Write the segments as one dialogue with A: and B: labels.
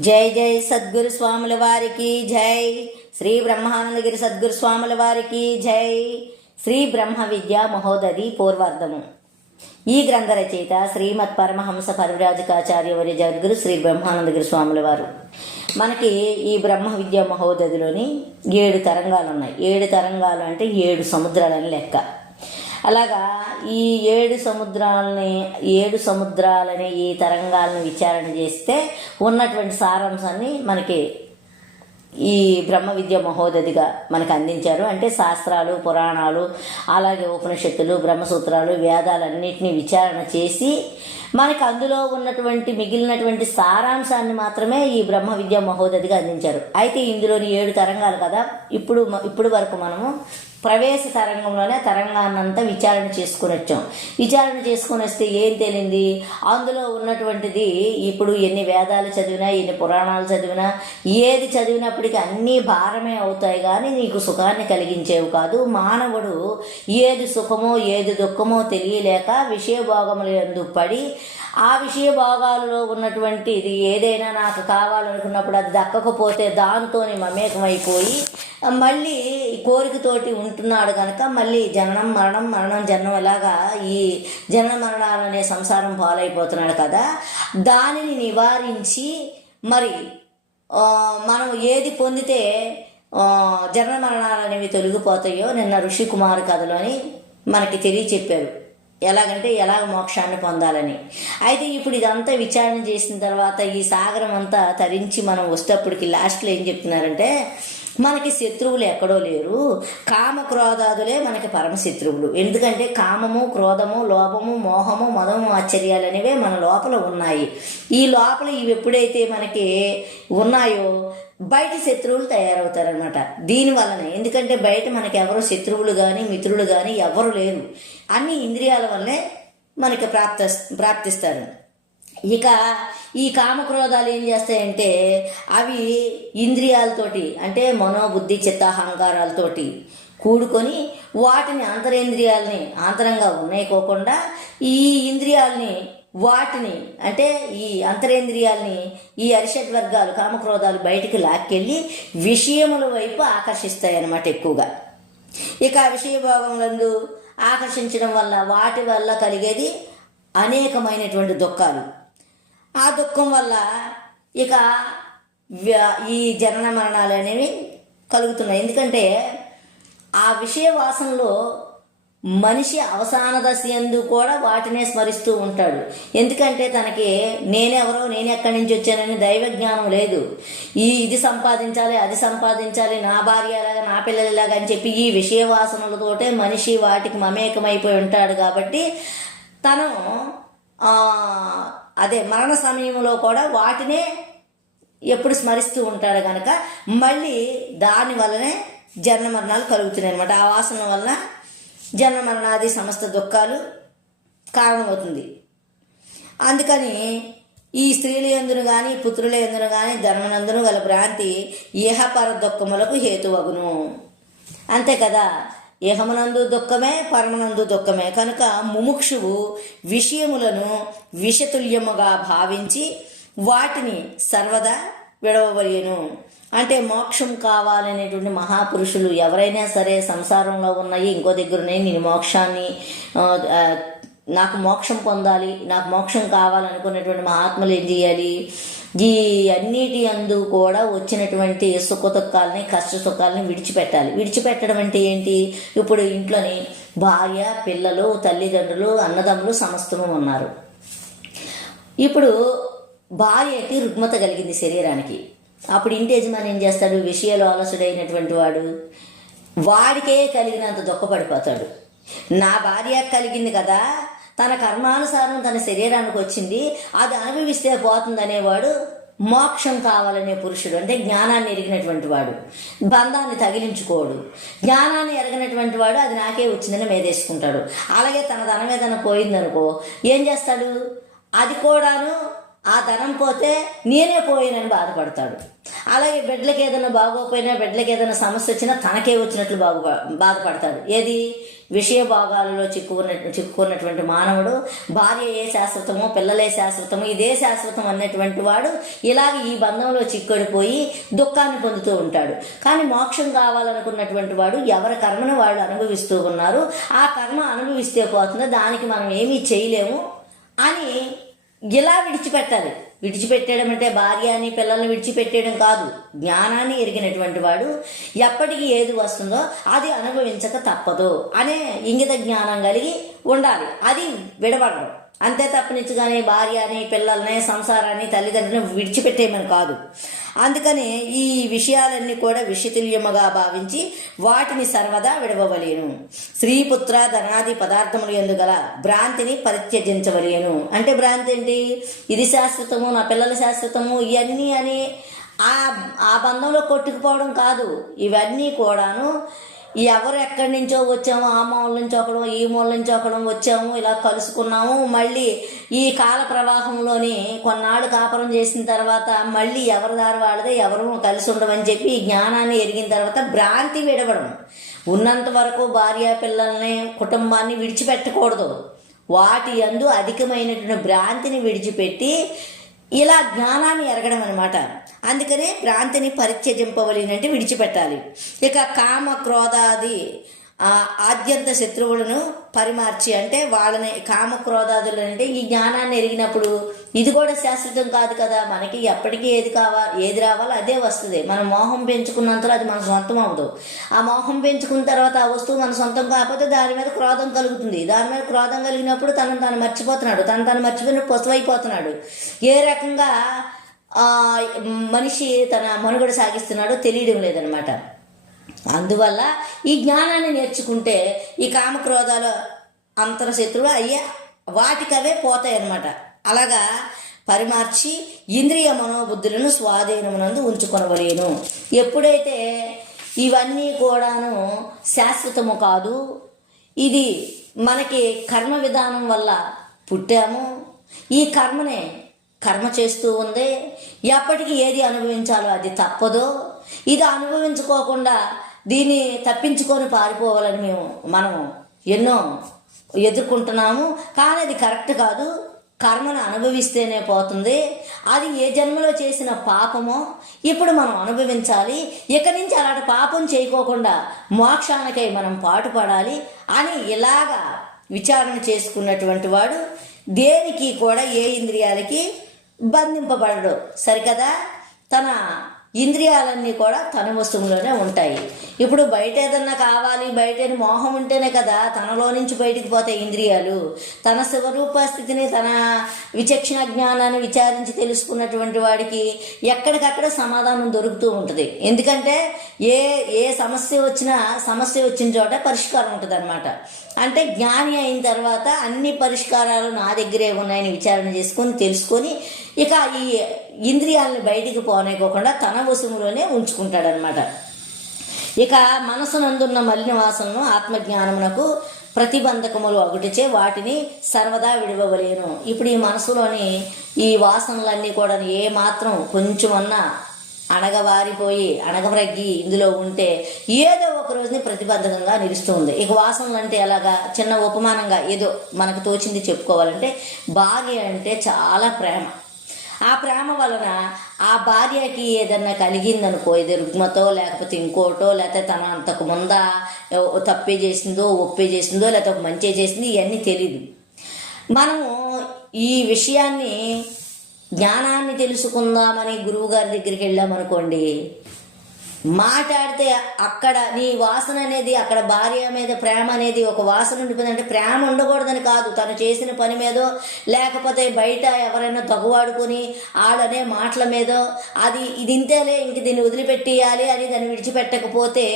A: జై జై సద్గురు స్వాముల వారికి జై. శ్రీ బ్రహ్మానందగిరి సద్గురు స్వాముల వారికి జై. శ్రీ బ్రహ్మ విద్యా మహోదరి పూర్వార్ధము. ఈ గ్రంథ రచయిత శ్రీమత్ పరమహంస పరివ్రాజకాచార్య వరి జగద్గురు శ్రీ బ్రహ్మానందగిరి స్వాముల వారు. మనకి ఈ బ్రహ్మ విద్యా మహోదరిలోని ఏడు తరంగాలు ఉన్నాయి ఏడు తరంగాలు అంటే ఏడు సముద్రాలని లెక్క. అలాగా ఈ ఏడు సముద్రాలని ఏడు సముద్రాలని ఈ తరంగాలను విచారణ చేస్తే ఉన్నటువంటి సారాంశాన్ని మనకి ఈ బ్రహ్మ విద్య మహోదధిగా మనకు అందించారు. అంటే శాస్త్రాలు పురాణాలు అలాగే ఉపనిషత్తులు బ్రహ్మసూత్రాలు వేదాలన్నింటినీ విచారణ చేసి మనకి అందులో ఉన్నటువంటి మిగిలినటువంటి సారాంశాన్ని మాత్రమే ఈ బ్రహ్మ విద్య మహోదధిగా అందించారు. అయితే ఇందులోని ఏడు తరంగాలు కదా ఇప్పుడు ఇప్పుడు వరకు మనము ప్రవేశ తరంగంలోనే తరంగాన్నంతా విచారణ చేసుకుని వచ్చాం. విచారణ చేసుకుని వస్తే ఏం తేలింది? అందులో ఉన్నటువంటిది ఇప్పుడు ఎన్ని వేదాలు చదివినా ఎన్ని పురాణాలు చదివినా ఏది చదివినప్పటికీ అన్నీ భారమే అవుతాయి కానీ నీకు సుఖాన్ని కలిగించేవి కాదు. మానవుడు ఏది సుఖమో ఏది దుఃఖమో తెలియలేక విషయభోగములందు పడి ఆ విషయ భాగాలలో ఉన్నటువంటి ఇది ఏదైనా నాకు కావాలనుకున్నప్పుడు అది దక్కకపోతే దాంతోని మమేకమైపోయి మళ్ళీ కోరికతోటి ఉంటున్నాడు కనుక మళ్ళీ జననం మరణం మరణం జననం ఇలాగా ఈ జనన అనే సంసారం పాలైపోతున్నాడు కదా. దానిని నివారించి మరి మనం ఏది పొందితే జనన మరణాలు అనేవి తొలగిపోతాయో నిన్న ఋషి కుమార్ కథలోని మనకి తెలియచెప్పారు. ఎలాగంటే ఎలా మోక్షాన్ని పొందాలని. అయితే ఇప్పుడు ఇదంతా విచారణ చేసిన తర్వాత ఈ సాగరం అంతా తరించి మనం వచ్చేటప్పటికి లాస్ట్లో ఏం చెప్తున్నారంటే మనకి శత్రువులు ఎక్కడో లేరు. కామ క్రోధాదులే మనకి పరమ శత్రువులు. ఎందుకంటే కామము క్రోధము లోపము మోహము మదము ఆశ్చర్యాలు అనేవే మన లోపల ఉన్నాయి. ఈ లోపల ఇవి ఎప్పుడైతే మనకి ఉన్నాయో బయట శత్రువులు తయారవుతారనమాట దీనివల్లనే ఎందుకంటే బయట మనకి ఎవరు శత్రువులు కానీ మిత్రులు కానీ ఎవరు లేరు. అన్ని ఇంద్రియాల వల్లే మనకి ప్రాప్త ప్రాప్తిస్తారు. ఇక ఈ కామక్రోధాలు ఏం చేస్తాయంటే అవి ఇంద్రియాలతోటి అంటే మనోబుద్ధి చిత్తాహంకారాలతోటి కూడుకొని వాటిని అంతరేంద్రియాలని ఆంతరంగా ఉన్నాయికోకుండా ఈ ఇంద్రియాలని వాటిని అంటే ఈ అంతరేంద్రియాల్ని ఈ అరిషడ్ వర్గాలు కామక్రోధాలు బయటికి లాక్కెళ్ళి విషయముల వైపు ఆకర్షిస్తాయి అన్నమాట ఎక్కువగా. ఇక ఆ విషయ భాగములందు ఆకర్షించడం వల్ల వాటి వల్ల కలిగేది అనేకమైనటువంటి దుఃఖాలు. ఆ దుఃఖం వల్ల ఇక ఈ జనన మరణాలు అనేవి కలుగుతున్నాయి. ఎందుకంటే ఆ విషయ వాసనలో మనిషి అవసాన దశ ఎందు కూడా వాటినే స్మరిస్తూ ఉంటాడు. ఎందుకంటే తనకి నేనెవరో నేను ఎక్కడి నుంచి వచ్చానని దైవ జ్ఞానం లేదు. ఈ ఇది సంపాదించాలి అది సంపాదించాలి నా భార్య ఎలాగా నా పిల్లలలాగా అని చెప్పి ఈ విషయ వాసనలతోటే మనిషి వాటికి మమేకమైపోయి ఉంటాడు కాబట్టి తను అదే మరణ సమయంలో కూడా వాటినే ఎప్పుడు స్మరిస్తూ ఉంటాడు కనుక మళ్ళీ దాని వల్లనే జన్మ మరణాలు కలుగుతున్నాయి అనమాట ఆ వాసన వల్ల జన్మ మరణాది సమస్త దుఃఖాలు కారణమవుతుంది. అందుకని ఈ స్త్రీల ఎందును కానీ పుత్రుల ఎందును కానీ ధర్మనందును గల భ్రాంతి ఇహపర దుఃఖములకు హేతువగును. అంతే కదా ఇహమునందు దుఃఖమే పరమనందు దుఃఖమే. కనుక ముముక్షువు విషయములను విషతుల్యముగా భావించి వాటిని సర్వదా విడవబడియను. అంటే మోక్షం కావాలనేటువంటి మహాపురుషులు ఎవరైనా సరే సంసారంలో ఉన్నాయి ఇంకో దగ్గరనే నేను మోక్షాన్ని నాకు మోక్షం పొందాలి నాకు మోక్షం కావాలనుకున్నటువంటి మహాత్ములు ఏం చేయాలి? ఈ అన్నిటి అందు కూడా వచ్చినటువంటి సుఖ దుఃఖాలని కష్ట సుఖాలని విడిచిపెట్టాలి. విడిచిపెట్టడం అంటే ఏంటి? ఇప్పుడు ఇంట్లోని భార్య పిల్లలు తల్లిదండ్రులు అన్నదమ్ములు సమస్తము ఉన్నారు. ఇప్పుడు భార్యకి రుగ్మత కలిగింది శరీరానికి. అప్పుడు ఇంటి యజమాని ఏం చేస్తాడు? విషయాలు ఆలసుడైనటువంటి వాడు వాడికే కలిగినంత దుఃఖపడిపోతాడు. నా భార్య కలిగింది కదా తన కర్మానుసారం తన శరీరానికి వచ్చింది అది అనుభవిస్తే పోతుందనేవాడు మోక్షం కావాలనే పురుషుడు అంటే జ్ఞానాన్ని ఎరిగినటువంటి వాడు. బంధాన్ని తగిలించుకోడు. జ్ఞానాన్ని ఎరగినటువంటి వాడు అది నాకే వచ్చిందని మేదేసుకుంటాడు. అలాగే తన ధనం ఏదైనా పోయిందనుకో ఏం చేస్తాడు? అది కూడాను ఆ ధనం పోతే నేనే పోయానని బాధపడతాడు. అలాగే బిడ్డలకి ఏదైనా బాగోపోయినా బిడ్డలకి ఏదైనా సమస్య వచ్చినా తనకే వచ్చినట్లు బాగు బాధపడతాడు. ఏది? విషయ భాగాలలో చిక్కుకున్న చిక్కుకున్నటువంటి మానవుడు భార్య ఏ శాశ్వతమో పిల్లలే శాశ్వతమో ఇదే శాశ్వతం అన్నటువంటి వాడు ఇలాగ ఈ బంధంలో చిక్కుడిపోయి దుఃఖాన్ని పొందుతూ ఉంటాడు. కానీ మోక్షం కావాలనుకున్నటువంటి వాడు ఎవరి కర్మను వాళ్ళు అనుభవిస్తూ ఉన్నారు. ఆ కర్మ అనుభవిస్తే పోతుందో. దానికి మనం ఏమీ చేయలేము అని ఇలా విడిచిపెట్టాలి. విడిచిపెట్టడం అంటే భార్య అని పిల్లల్ని విడిచిపెట్టేయడం కాదు. జ్ఞానాన్ని ఎరిగినటువంటి వాడు ఎప్పటికి ఏది వస్తుందో అది అనుభవించక తప్పదు అనే ఇంగిత జ్ఞానం కలిగి ఉండాలి. అది విడబడడం అంతే తప్పనిచ్చుగానే భార్య అని పిల్లల్ని సంసారాన్ని తల్లిదండ్రులను విడిచిపెట్టేయమని కాదు. అందుకని ఈ విషయాలన్నీ కూడా విషతుల్యముగా భావించి వాటిని సర్వదా విడవవలేను. స్త్రీపుత్ర ధనాది పదార్థములు ఎందుగల భ్రాంతిని పరిత్యజించవలేను. అంటే భ్రాంతి ఏంటి? ఇది శాశ్వతము నా పిల్లల శాశ్వతము ఇవన్నీ అని ఆ ఆ బంధంలో కొట్టుకుపోవడం కాదు. ఇవన్నీ కూడాను ఎవరు ఎక్కడి నుంచో వచ్చాము ఆ మూల నుంచి ఒకడం ఈ మూల నుంచి ఒకడం వచ్చాము ఇలా కలుసుకున్నాము. మళ్ళీ ఈ కాల ప్రవాహంలోని కొన్నాళ్ళు కాపురం చేసిన తర్వాత మళ్ళీ ఎవరి దారి వాళ్ళదే ఎవరు కలిసి ఉండమని చెప్పి ఈ జ్ఞానాన్ని ఎరిగిన తర్వాత భ్రాంతి విడవడం. ఉన్నంత వరకు భార్య పిల్లల్ని కుటుంబాన్ని విడిచిపెట్టకూడదు. వాటి యందు అధికమైనటువంటి భ్రాంతిని విడిచిపెట్టి ఇలా జ్ఞానాన్ని ఎరగడం అనమాట అందుకనే భ్రాంతిని పరిత్యజింపవలేనంటే విడిచిపెట్టాలి. ఇక కామ క్రోధాది ఆద్యంత శత్రువులను పరిమార్చి అంటే వాళ్ళని కామ క్రోధాదులు అంటే ఈ జ్ఞానాన్ని ఎరిగినప్పుడు ఇది కూడా శాశ్వతం కాదు కదా. మనకి ఎప్పటికీ ఏది కావా ఏది రావాలో అదే వస్తుంది. మనం మోహం పెంచుకున్నంతలో అది మన సొంతం అవ్వదు. ఆ మోహం పెంచుకున్న తర్వాత ఆ వస్తువు మన సొంతం కాకపోతే దాని మీద క్రోధం కలుగుతుంది. దాని మీద క్రోధం కలిగినప్పుడు తనను తాను మర్చిపోతున్నాడు. తను తను మర్చిపోయిన పశువైపోతున్నాడు. ఏ రకంగా మనిషి తన మనుగడ సాగిస్తున్నాడో తెలియడం లేదనమాట అందువల్ల ఈ జ్ఞానాన్ని నేర్చుకుంటే ఈ కామక్రోధాలు అంతరశత్రువులు అయ్యే వాటికవే పోతాయి అన్నమాట అలాగా పరిమార్చి ఇంద్రియ మనోబుద్ధులను స్వాధీనమునందు ఉంచుకొనవలేను. ఎప్పుడైతే ఇవన్నీ కూడాను శాశ్వతము కాదు ఇది మనకి కర్మ విధానం వల్ల పుట్టాము ఈ కర్మనే కర్మ చేస్తూ ఉంది ఎప్పటికీ ఏది అనుభవించాలో అది తప్పదో. ఇది అనుభవించుకోకుండా దీన్ని తప్పించుకొని పారిపోవాలని మేము మనం ఎన్నో ఎదుర్కొంటున్నాము. కానీ అది కరెక్ట్ కాదు. కర్మను అనుభవిస్తేనే పోతుంది. అది ఏ జన్మలో చేసిన పాపమో ఇప్పుడు మనం అనుభవించాలి. ఇక నుంచి అలాంటి పాపం చేయకోకుండా మోక్షానికై మనం పాటుపడాలి అని ఇలాగా విచారణ చేసుకున్నటువంటి వాడు దేనికి కూడా ఏ ఇంద్రియాలకి బంధింపబడడు. సరికదా? తన ఇంద్రియాలన్నీ కూడా తన వస్తువులోనే ఉంటాయి. ఇప్పుడు బయట ఏదన్నా కావాలి బయట మోహం ఉంటేనే కదా తనలో నుంచి బయటికి పోతాయి ఇంద్రియాలు. తన స్వరూప స్థితిని తన విచక్షణ జ్ఞానాన్ని విచారించి తెలుసుకున్నటువంటి వాడికి ఎక్కడికక్కడ సమాధానం దొరుకుతూ ఉంటుంది. ఎందుకంటే ఏ ఏ సమస్య వచ్చినా సమస్య వచ్చిన చోట పరిష్కారం ఉంటుంది అనమాట అంటే జ్ఞాని అయిన తర్వాత అన్ని పరిష్కారాలు నా దగ్గరే ఉన్నాయని విచారణ చేసుకొని తెలుసుకొని ఇక ఈ ఇంద్రియాలను బయటికి పోనేకోకుండా తన వశములోనే ఉంచుకుంటాడనమాట ఇక మనసునందున్న మలిన వాసనను ఆత్మజ్ఞానమునకు ప్రతిబంధకములు ఒకటిచే వాటిని సర్వదా విడవలేను. ఇప్పుడు ఈ మనసులోని ఈ వాసనలన్నీ కూడా ఏ మాత్రం కొంచెమన్నా అణగవారిపోయి అణగమ్రగ్గి ఇందులో ఉంటే ఏదో ఒక రోజుని ప్రతిబంధకంగా నిలుస్తుంది ఇక వాసనలు అంటే ఎలాగా? చిన్న ఉపమానంగా ఏదో మనకు తోచింది చెప్పుకోవాలంటే భార్య అంటే చాలా ప్రేమ. ఆ ప్రేమ వలన ఆ భార్యకి ఏదన్నా కలిగిందనుకో ఇది రుగ్మతో లేకపోతే ఇంకోటో లేకపోతే తన అంతకు ముంద తప్పే చేసిందో ఒప్పే చేసిందో లేకపోతే ఒక మంచి చేసింది ఇవన్నీ తెలియదు మనము ఈ విషయాన్ని జ్ఞానాన్ని తెలుసుకుందామని గురువు గారి దగ్గరికి వెళ్ళామనుకోండి మాట్లాడితే అక్కడ నీ వాసన అనేది అక్కడ భార్య మీద ప్రేమ అనేది ఒక వాసన ఉండిపోయిందంటే ప్రేమ ఉండకూడదని కాదు. తను చేసిన పని మీదో లేకపోతే బయట ఎవరైనా తగువాడుకొని ఆడనే మాటల మీదో అది ఇది ఇంతేలే ఇంక దీన్ని వదిలిపెట్టేయాలి అని దాన్ని విడిచిపెట్టకపోతే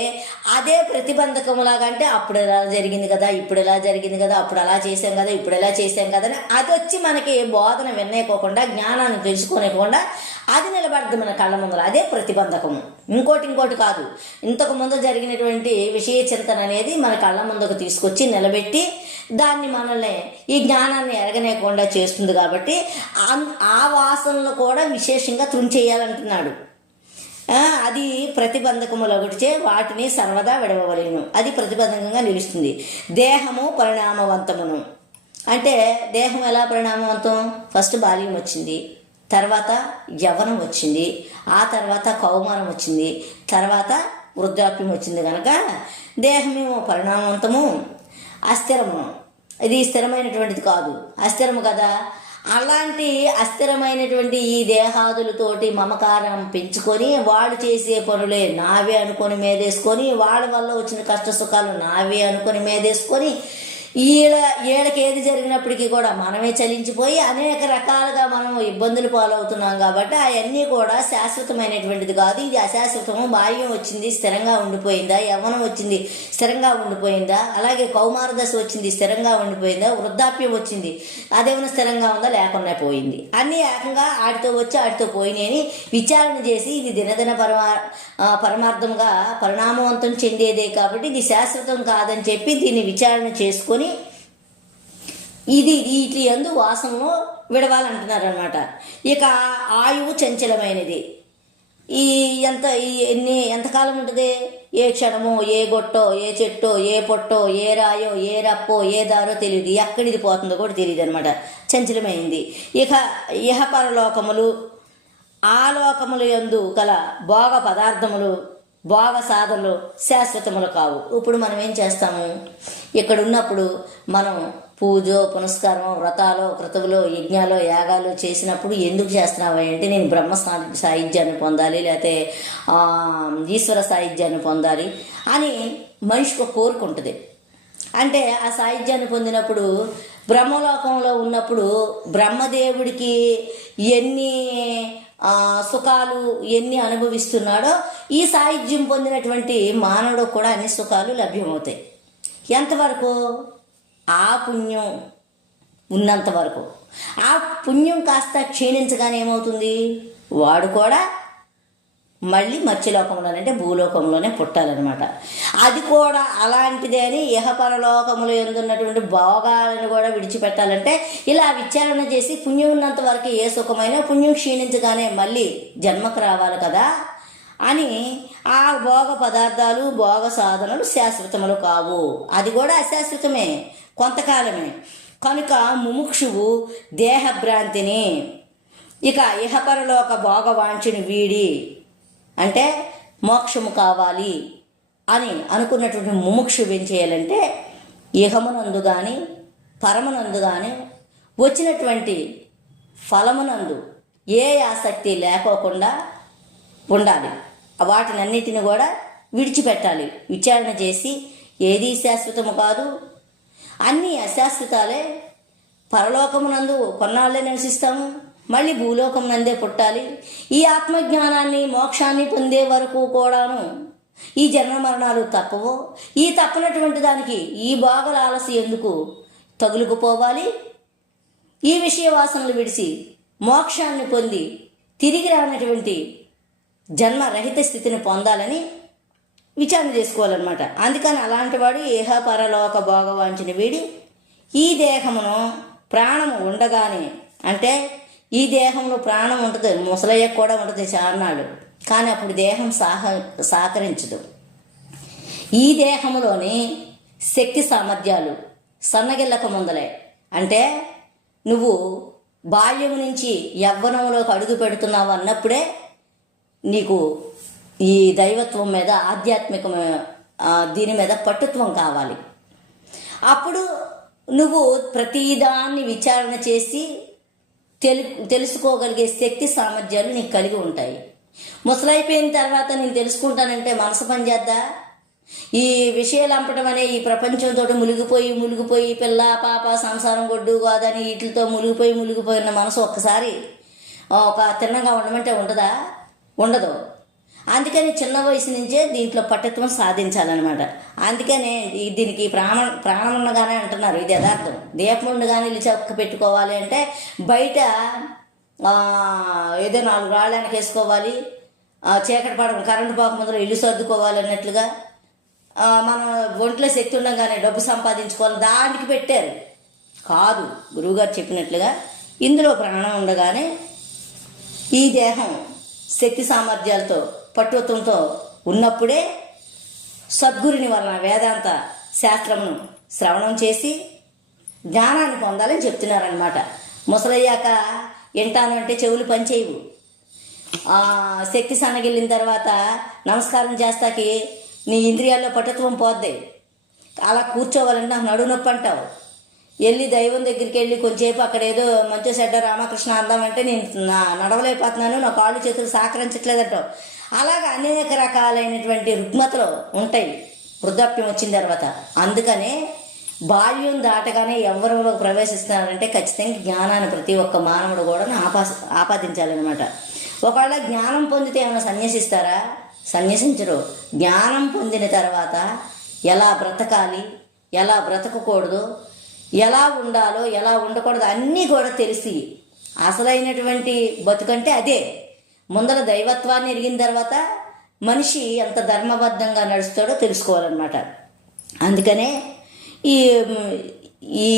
A: అదే ప్రతిబంధకం అంటే అప్పుడు ఎలా జరిగింది కదా ఇప్పుడు ఎలా జరిగింది కదా అప్పుడు అలా చేసాం కదా ఇప్పుడు ఎలా చేశాం కదా అని అది వచ్చి మనకి బోధన వినయకోకుండా జ్ఞానాన్ని తెలుసుకోనివ్వకుండా అది నిలబడద్దు మన కళ్ళ ముందర. అదే ప్రతిబంధకము ఇంకోటి ఇంకోటి కాదు. ఇంతకు ముందు జరిగినటువంటి విషయ చింతన అనేది మన కళ్ళ ముందుకు తీసుకొచ్చి నిలబెట్టి దాన్ని మనల్ని ఈ జ్ఞానాన్ని ఎరగనేకుండా చేస్తుంది కాబట్టి ఆ- ఆ వాసనలు కూడా విశేషంగా తృంచేయాలంటున్నాడు అది ప్రతిబంధకములు ఒకటిచే వాటిని సర్వదా విడవలేను అది ప్రతిబంధకంగా నిలుస్తుంది. దేహము పరిణామవంతమును. అంటే దేహం ఎలా పరిణామవంతం? ఫస్ట్ బాల్యం వచ్చింది. తర్వాత యవ్వనం వచ్చింది. ఆ తర్వాత కౌమారం వచ్చింది. తర్వాత వృద్ధాప్యం వచ్చింది కనుక దేహమేమో పరిణామవంతము అస్థిరము. ఇది స్థిరమైనటువంటిది కాదు. అస్థిరము కదా. అలాంటి అస్థిరమైనటువంటి ఈ దేహాదులతోటి మమకారం పెంచుకొని వాడు చేసే పనులే నావే అనుకొని మేదేసుకొని వాళ్ళ వల్ల వచ్చిన కష్ట సుఖాలు నావే అనుకొని మేదేసుకొని ఈడ ఈడకి ఏది జరిగినప్పటికీ కూడా మనమే చలించిపోయి అనేక రకాలుగా మనం ఇబ్బందులు పాలవుతున్నాం కాబట్టి అవన్నీ కూడా శాశ్వతమైనటువంటిది కాదు. ఇది అశాశ్వతము. బాల్యం వచ్చింది స్థిరంగా ఉండిపోయిందా? యవ్వనం వచ్చింది స్థిరంగా ఉండిపోయిందా? అలాగే కౌమార దశ వచ్చింది స్థిరంగా ఉండిపోయిందా? వృద్ధాప్యం వచ్చింది అదేమైనా స్థిరంగా ఉందా? లేకుండా పోయింది. అన్నీ ఏకంగా ఆడితో వచ్చి ఆడితో పోయినాయని విచారణ చేసి ఇది దినదిన పరమా పరమార్థంగా పరిణామవంతం చెందేదే కాబట్టి ఇది శాశ్వతం కాదని చెప్పి దీన్ని విచారణ చేసుకొని ఇది వీటి ఎందు వాసనను విడవాలంటున్నారనమాట ఇక ఆయువు చంచలమైనది. ఈ ఎంత ఈ ఎన్ని ఎంతకాలం ఉంటుంది? ఏ క్షణమో ఏ గొట్టో ఏ చెట్టో ఏ పొట్టో ఏ రాయో ఏ రప్పో ఏ దారో తెలియదు ఎక్కడిది పోతుందో కూడా తెలియదు అనమాట చంచలమైంది. ఇక ఇహ పరలోకములు ఆ లోకములు యందు గల భోగ పదార్థములు భోగ సాధనలు శాశ్వతములు కావు. ఇప్పుడు మనం ఏం చేస్తాము? ఇక్కడ ఉన్నప్పుడు మనం పూజ పునస్కారం వ్రతాలు క్రతువులు యజ్ఞాలు యాగాలు చేసినప్పుడు ఎందుకు చేస్తున్నావు అంటే నేను బ్రహ్మ సాహిత్యాన్ని పొందాలి లేకపోతే ఈశ్వర సాహిత్యాన్ని పొందాలి అని మనిషికి ఒక కోరిక ఉంటుంది. అంటే ఆ సాహిత్యాన్ని పొందినప్పుడు బ్రహ్మలోకంలో ఉన్నప్పుడు బ్రహ్మదేవుడికి ఎన్ని సుఖాలు ఎన్ని అనుభవిస్తున్నాడో ఈ సాహిత్యం పొందినటువంటి మానవుడు కూడా అన్ని సుఖాలు లభ్యమవుతాయి. ఎంతవరకు? ఆ పుణ్యం ఉన్నంత వరకు ఆ పుణ్యం కాస్త క్షీణించగానే ఏమవుతుంది? వాడు కూడా మళ్ళీ మత్స్యలోకంలోనే అంటే భూలోకంలోనే పుట్టాలన్నమాట. అది కూడా అలాంటిదే అని ఇహపరలోకములు ఎందున్నటువంటి భోగాలను కూడా విడిచిపెట్టాలంటే ఇలా విచారణ చేసి పుణ్యం ఉన్నంత వరకు ఏ సుఖమైనా పుణ్యం క్షీణించగానే మళ్ళీ జన్మకు రావాలి కదా అని ఆ భోగ పదార్థాలు భోగ సాధనలు శాశ్వతములు కావు. అది కూడా అశాశ్వతమే కొంతకాలమే. కనుక ముముక్షువు దేహభ్రాంతిని ఇక ఇహపరలోక భోగవాంఛని వీడి అంటే మోక్షము కావాలి అని అనుకున్నటువంటి ముముక్షు ఏం చేయాలంటే ఇహమునందు కానీ పరమనందు కానీ వచ్చినటువంటి ఫలమునందు ఏ ఆసక్తి లేకోకుండా ఉండాలి. వాటినన్నిటిని కూడా విడిచిపెట్టాలి. విచారణ చేసి ఏది శాశ్వతము కాదు. అన్నీ అశాశ్వతాలే పరలోకమునందు కొన్నాళ్ళే నివసిస్తాము. మళ్ళీ భూలోకం నందే పుట్టాలి. ఈ ఆత్మజ్ఞానాన్ని మోక్షాన్ని పొందే వరకు కూడాను ఈ జన్మ మరణాలు తప్పవు. ఈ తప్పనటువంటి దానికి ఈ బాగల ఆలసి ఎందుకు? తగులుకుపోవాలి. ఈ విషయ వాసనలు విడిచి మోక్షాన్ని పొంది తిరిగి రానటువంటి జన్మ రహిత స్థితిని పొందాలని విచారణ చేసుకోవాలన్నమాట. అందుకని అలాంటి వాడు ఏహపరలోక భోగవాంచిన వీడి ఈ దేహమును ప్రాణము ఉండగానే అంటే ఈ దేహంలో ప్రాణం ఉంటుంది ముసలయ్య కూడా ఉంటుంది చాన్నాడు కానీ అప్పుడు దేహం సాహ సహకరించదు. ఈ దేహంలోని శక్తి సామర్థ్యాలు సన్నగిల్లక ముందలే. అంటే నువ్వు బాల్యం నుంచి యవ్వనంలోకి అడుగు పెడుతున్నావు అన్నప్పుడే నీకు ఈ దైవత్వం మీద ఆధ్యాత్మిక దీని మీద పట్టుత్వం కావాలి. అప్పుడు నువ్వు ప్రతిదాన్ని విచారణ చేసి తెలు తెలుసుకోగలిగే శక్తి సామర్థ్యాలు నీకు కలిగి ఉంటాయి. ముసలైపోయిన తర్వాత నేను తెలుసుకుంటానంటే మనసు పనిచేద్దా ఈ విషయాలు అంపడం అనే ఈ ప్రపంచంతో మునిగిపోయి మునిగిపోయి పిల్ల పాప సంసారం గొడ్డు కాదని వీటితో మునిగిపోయి మునిగిపోయిన మనసు ఒక్కసారి ఒక తిన్నగా ఉండమంటే ఉండదా? ఉండదు. అందుకని చిన్న వయసు నుంచే దీంట్లో పట్టుత్వం సాధించాలన్నమాట. అందుకనే దీనికి ప్రాణ ప్రాణం ఉండగానే అంటున్నారు ఇది యథార్థం. దీపం ఉండగానే ఇల్లు చక్క పెట్టుకోవాలి అంటే బయట ఏదో నాలుగు రాళ్ళు వెనకేసుకోవాలి ఆ, చీకటి పడడం కరెంటు పోకముందర ఇల్లు సర్దుకోవాలి అన్నట్లుగా మన ఒంట్లో శక్తి ఉండగానే డబ్బు సంపాదించుకోవాలి. దానికి పెట్టారు. కాదు గురువుగారు చెప్పినట్లుగా ఇందులో ప్రాణం ఉండగానే ఈ దేహం శక్తి సామర్థ్యాలతో పట్టుత్వంతో ఉన్నప్పుడే సద్గురుని వలన వేదాంత శాస్త్రమును శ్రవణం చేసి జ్ఞానాన్ని పొందాలని చెప్తున్నారనమాట ముసలయ్యాక వింటాను అంటే చెవులు పనిచేయవు. శక్తి సన్నగిల్లిన తర్వాత నమస్కారం చేస్తాకి నీ ఇంద్రియాల్లో పటుత్వం పోద్ది. అలా కూర్చోవాలంటే నాకు నడువు నొప్పి అంటావు. వెళ్ళి దైవం దగ్గరికి వెళ్ళి కొంచెంసేపు అక్కడ ఏదో మంచి చెడ్డ రామకృష్ణ అందామంటే నేను నా నడవలేకపోతున్నాను నా కాళ్ళు చేతులు సహకరించట్లేదంటావు. అలాగా అనేక రకాలైనటువంటి రుగ్మతలు ఉంటాయి. వృద్ధాప్యం వచ్చిన తర్వాత. అందుకనే బాల్యం దాటగానే ఎవరిలో ప్రవేశిస్తున్నారంటే ఖచ్చితంగా జ్ఞానాన్ని ప్రతి ఒక్క మానవుడు కూడా ఆపా ఆపాదించాలన్నమాట. ఒకవేళ జ్ఞానం పొందితే ఏమైనా సన్యసిస్తారా? సన్యసించరు. జ్ఞానం పొందిన తర్వాత ఎలా బ్రతకాలి? ఎలా బ్రతకకూడదు? ఎలా ఉండాలో? ఎలా ఉండకూడదు? అన్నీ కూడా తెలిసి అసలైనటువంటి బతుకంటే అదే. ముందర దైవత్వాన్ని ఎరిగిన తర్వాత మనిషి ఎంత ధర్మబద్ధంగా నడుస్తాడో తెలుసుకోవాలన్నమాట. అందుకనే ఈ ఈ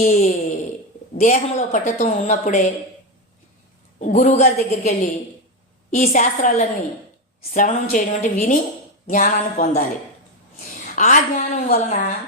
A: దేహంలో పట్టత్వం ఉన్నప్పుడే గురువుగారి దగ్గరికి వెళ్ళి ఈ శాస్త్రాలన్నీ శ్రవణం చేయడం అంటే విని జ్ఞానాన్ని పొందాలి. ఆ జ్ఞానం వలన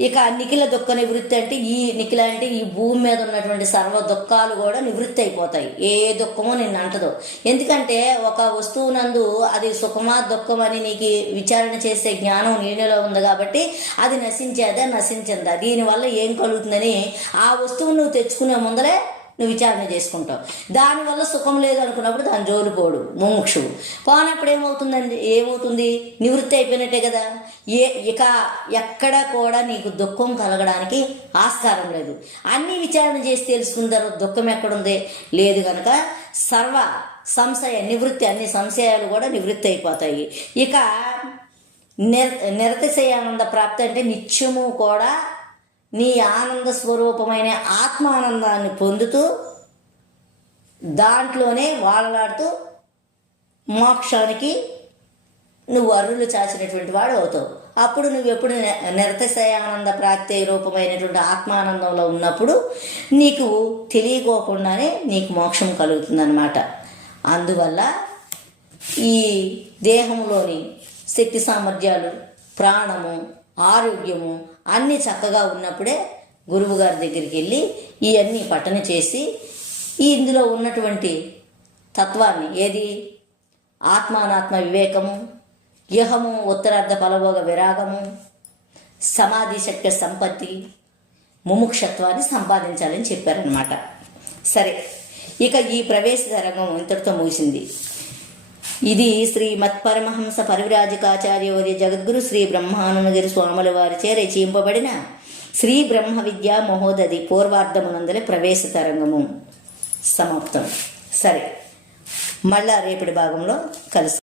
A: ఇక నిఖిల దుఃఖ నివృత్తి అంటే ఈ నిఖిల అంటే ఈ భూమి మీద ఉన్నటువంటి సర్వ దుఃఖాలు కూడా నివృత్తి అయిపోతాయి. ఏ దుఃఖమో నిన్ను అంటదు. ఎందుకంటే ఒక వస్తువునందు అది సుఖమా అని నీకు విచారణ చేసే జ్ఞానం నీలో ఉంది కాబట్టి అది నశించేదే? నశించిందా? దీనివల్ల ఏం కలుగుతుందని ఆ వస్తువును నువ్వు తెచ్చుకునే ముందరే నువ్వు విచారణ చేసుకుంటావు. దానివల్ల సుఖం లేదు అనుకున్నప్పుడు దాని జోలు పోడు ముముక్షువు. పోనప్పుడు ఏమవుతుందండి? ఏమవుతుంది? నివృత్తి అయిపోయినట్టే కదా. ఏ ఇక ఎక్కడ కూడా నీకు దుఃఖం కలగడానికి ఆస్కారం లేదు. అన్ని విచారణ చేసి తెలుసుకున్న తర్వాత దుఃఖం ఎక్కడుంది? లేదు కనుక సర్వ సంశయ నివృత్తి అన్ని సంశయాలు కూడా నివృత్తి అయిపోతాయి. ఇక నిర్ నిరతిశయానంద ప్రాప్తి అంటే నిత్యము కూడా నీ ఆనంద స్వరూపమైన ఆత్మానందాన్ని పొందుతూ దాంట్లోనే వాళ్ళలాడుతూ మోక్షానికి నువ్వు అర్రులు చాచినటువంటి వాడు అవుతావు. అప్పుడు నువ్వు ఎప్పుడు నిరతశయానంద నిరతిశయానంద ప్రాప్తి రూపమైనటువంటి ఆత్మానందంలో ఉన్నప్పుడు నీకు తెలియకోకుండానే నీకు మోక్షం కలుగుతుందన్నమాట. అందువల్ల ఈ దేహంలోని శక్తి సామర్థ్యాలు ప్రాణము ఆరోగ్యము అన్నీ చక్కగా ఉన్నప్పుడే గురువు గారి దగ్గరికి వెళ్ళి ఇవన్నీ పఠన చేసి ఈ ఇందులో ఉన్నటువంటి తత్వాన్ని ఏది? ఆత్మానాత్మ వివేకము యహము ఉత్తరార్ధ ఫలభోగ విరాగము సమాధి శక్తి సంపత్తి ముముక్షత్వాన్ని సంపాదించాలని చెప్పారనమాట సరే ఇక ఈ ప్రవేశ రంగం ఇంతటితో ముగిసింది. ఇది శ్రీ మత్పరమహంస పరివిరాజకాచార్యవర్య జగద్గురు శ్రీ బ్రహ్మానందగిరి స్వాముల వారిచే రచింపబడిన శ్రీ బ్రహ్మ విద్యా మహోదది పూర్వార్ధమునందలి ప్రవేశ తరంగము. సమాప్తం. సరే. మళ్ళా రేపటి భాగంలో కలుసు